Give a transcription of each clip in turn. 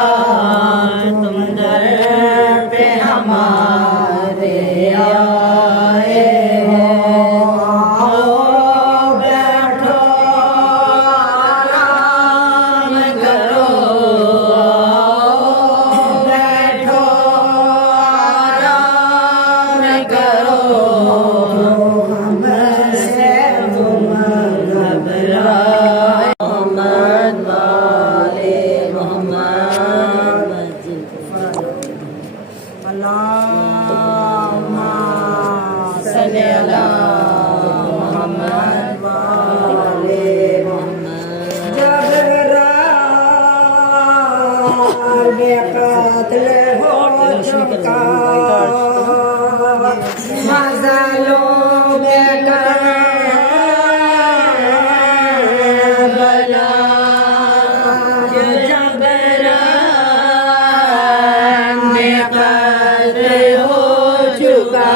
तुम दर पे हमारे आए हो, बैठो आराम करो, बैठो आराम करो, हमसे तुम घबराए। मोहम्मद वाले मोहम्मद अल्लाहुम्मा सल्ली अला मोहम्मद वाले मोहम्मद। जब रात बेक़त्ल हो चुका मज़लूम करबला, जब रात बेक़त्ल हो चुका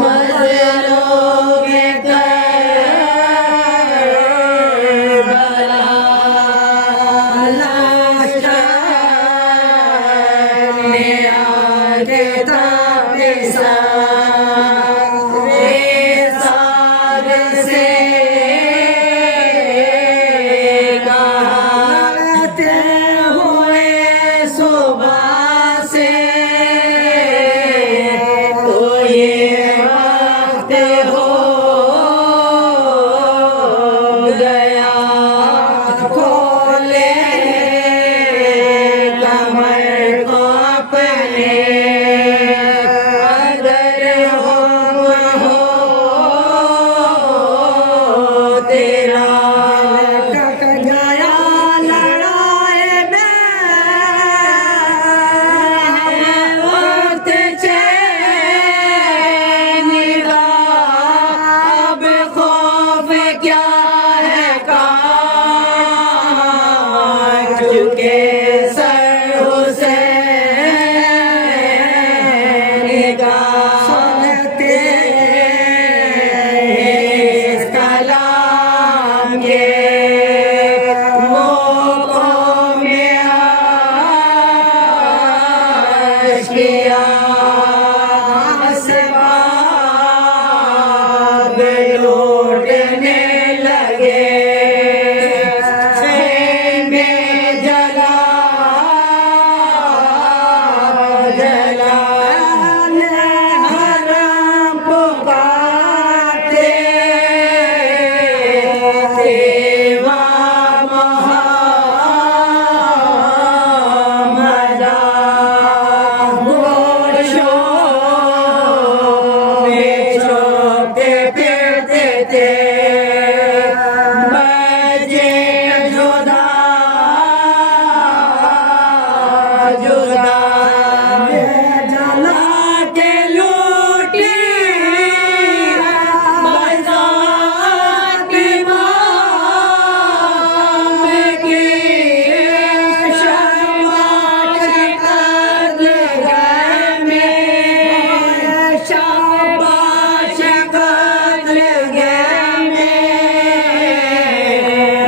मज़लूम करबला, लाशें आगे ताबे साग से गाते हुए सुबह से, तो ये वक्त हो गया खोले कमर को अपने, अगर हम हो तेरा लटक गया लड़ाई में, वक्त चैन का अब खौफ क्या है कहाँ चुके सर हुसैन का, सुनते इस कलाम के मौकों में आशिया असबाब लूटने लगे, में जला जला हरम पुकारते देवा मोहम्मदा, गोशों में छुपते फिरते थे, बजे जुदा जुदा जला के लूटी बरसात इमाम की, शाबाश कत्ल गए में, शाबाश कत्ल गए में,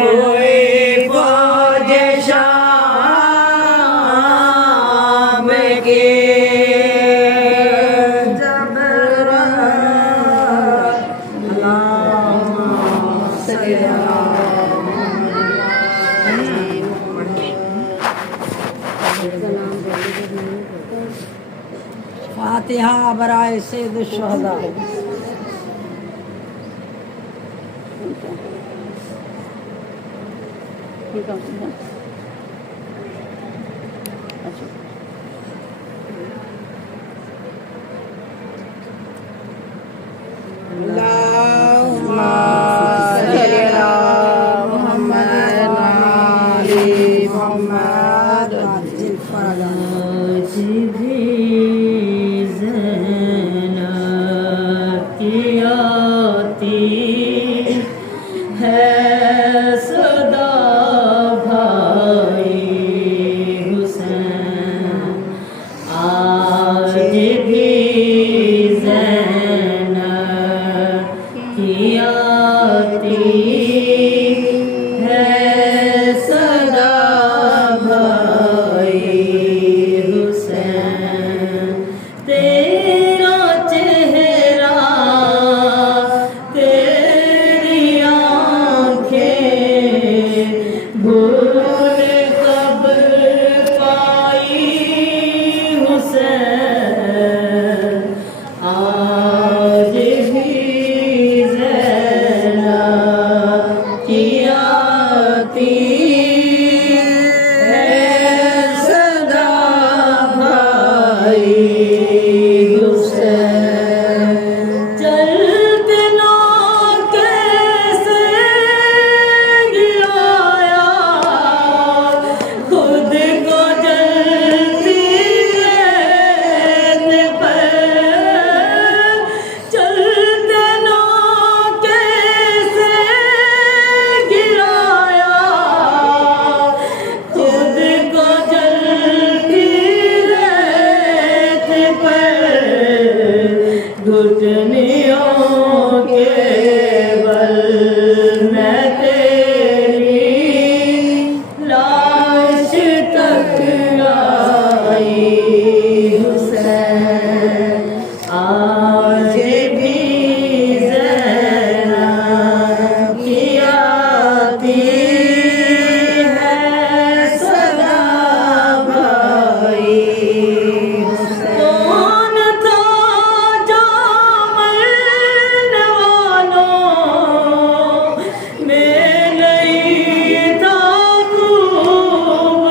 हुई फौज शाम की, जब फातिहा बराए सैयद शुहदा। अल्लाहुम्मा सल्ली अला मुहम्मद वाले मोहम्मद। है सदा भाई हुसैन, आज भी ज़ैनब की आती है सदा भाई आज भी ज़ैनब की आती है सदा भाई कौन था जो मरने वालों में नहीं था खूब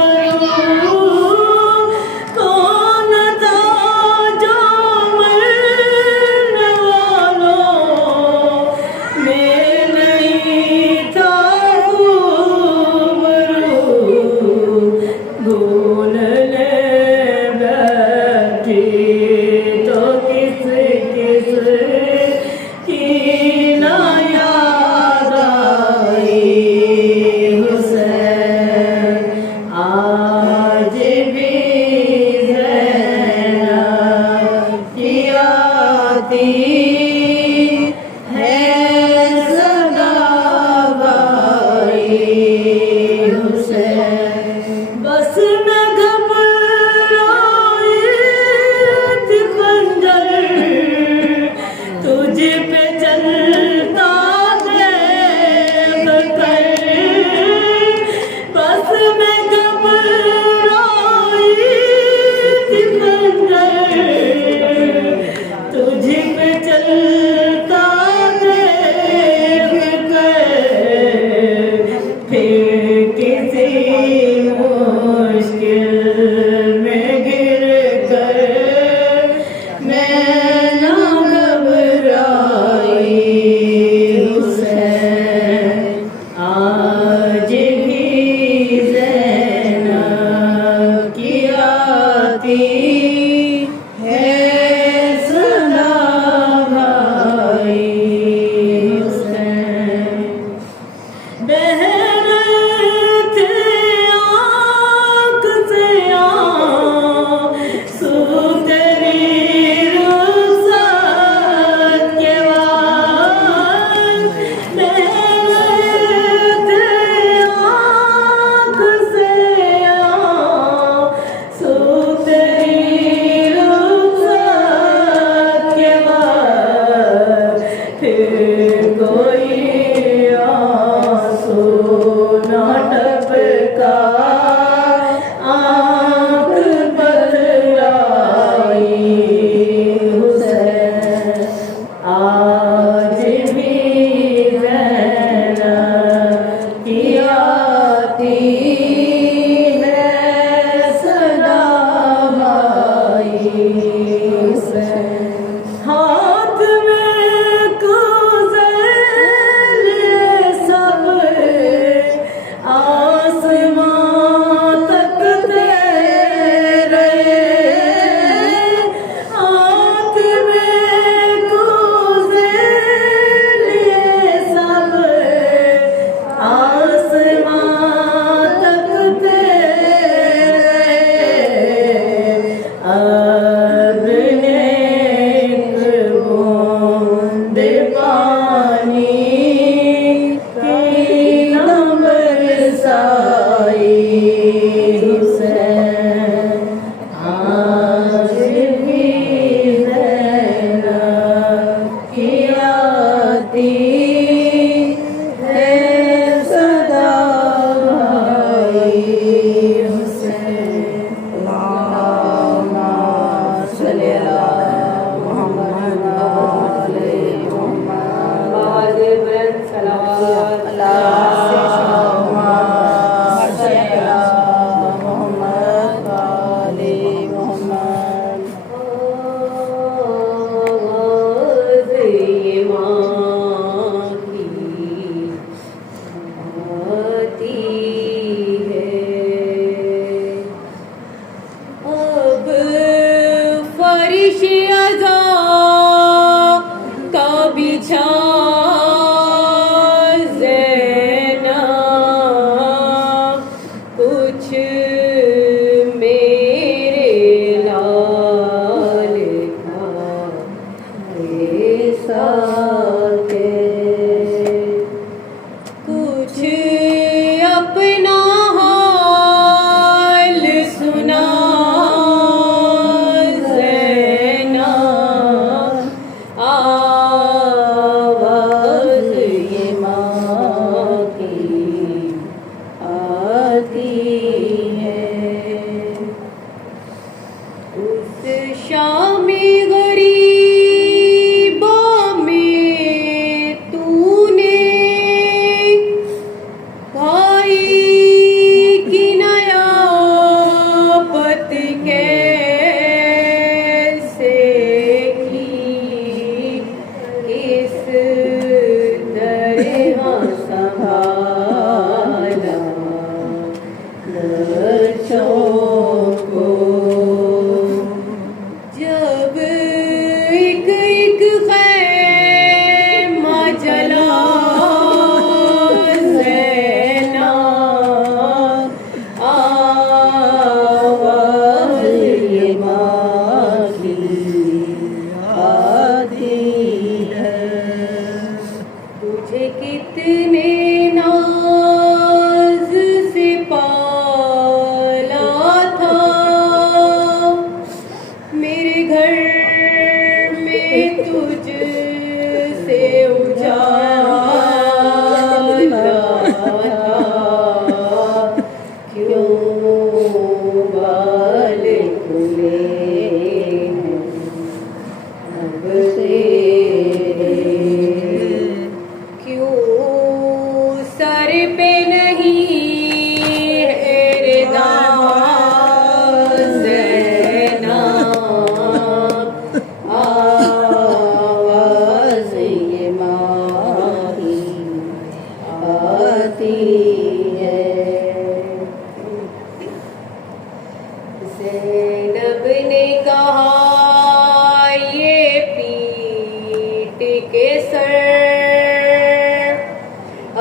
ज़ैनब ने कहा ये पीठ के सर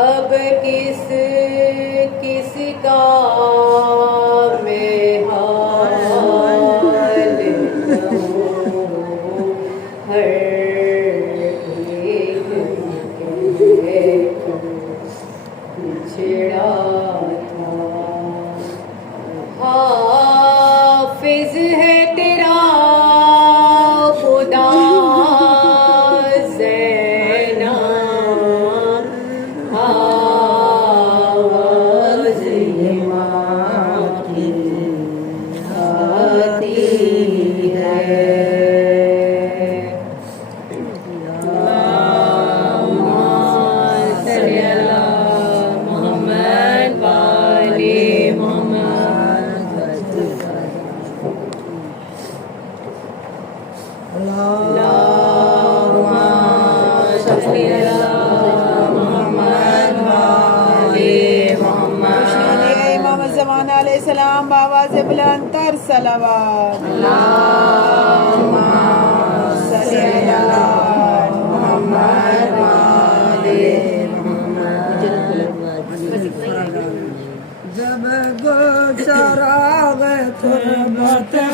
अब किस किस का मैं हाल कहूँ हर एक पिछड़ा था हाफिज है तेरा खुदा ज़ैनब आवाज़ ये माँ की आती है इमाम ज़मान अलैहिस्सलाम बावाज़ बुलंदतर सलावत जब गुजराग तुरबत